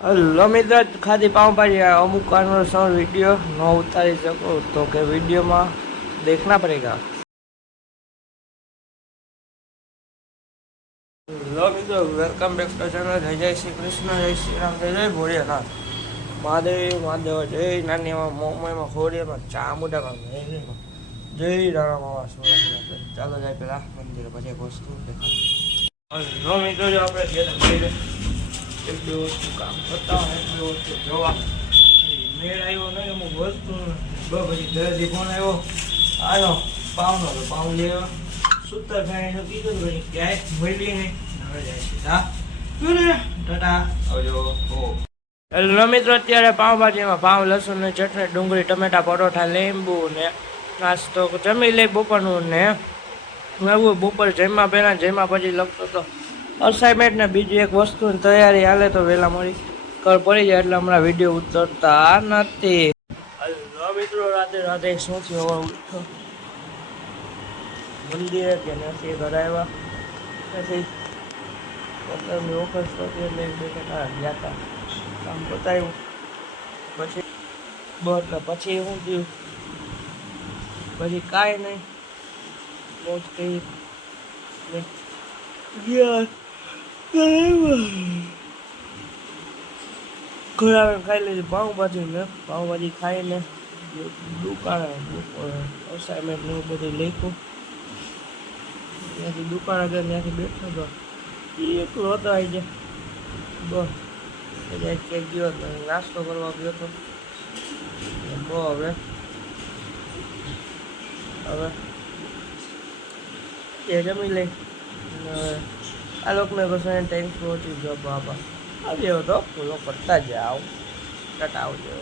Hello मित्र खादी पाँव भाजी अमुक कारणोसर वीडियो न उतारी सको तो के वीडियो में देखना पड़ेगा। हेलो मित्रों वेलकम बैक टू चैनल। जय जय श्री कृष्ण, जय श्री राम, जय जय भोलेनाथ, महादेव महादेव, जय नानी मोमय में खोड़िया में चामुंडा में जय राणा मामा सूरत। चलो जाए पेला मंदिर पछी एक वस्तु देखा। हेलो मित्रों जो अपने मंदिर एक બે વસ્તુ કામ કરતા હોય એક બે વસ્તુ જોવા મેળ આવ્યો નહીં અમુક વસ્તુ બધી ઘરેથી ફોન આવ્યો આવ્યો પાવનો તો પાવ લેવા સૂતર ફેણીનું કીધું તો પછી ક્યાંય મળી નહીં હવે જાય સીધા ટાટા આવજો હો। હેલો મિત્રો અત્યારે પાવભાજીમાં પાવ લસણ ને ચટણી ડુંગળી ટમેટા પરોઠા લીંબુ ને નાસ્તો જમી લઈ બપોરનું ને એવું બપોર જમ્યા પહેલાં જમ્યા પછી લખતો તો અસાઇનમેન્ટ ને બીજી એક વસ્તુની તૈયારી હાલે તો વહેલા મળી કર પડી જાય એટલે હમણાં વિડીયો ઉતરતા નથી। હલો મિત્રો રાતે રાતે શું થયું હવે ઉઠો મંદિરે કે નથી ઘરે આવ્યા નથી પોતાની ઓફિસ હતી એટલે એક બે ગયા હતા કામ બતાવ્યું પછી બસ પછી શું થયું પછી કાંઈ નહીં મોજ કરી ગયા ઘરે ખાઈ લીધી પાઉંભાજી ને પાઉંભાજી ખાઈને દુકાને અસાઇનમેન્ટ ને એવું બધું લખ્યું ત્યાંથી દુકાને ગયા ત્યાંથી બેઠો હતો એકલો હતો આવી જાય બસ એક દિવસ નાસ્તો કરવા ગયો હતો બહુ હવે એ જમી લઈ આ લોકોને બસ થેન્ક્સ ફોર વોચિંગ જોબ બાબા આવજો તો ફોલો કરતા જાઓ ટાટા આવજો।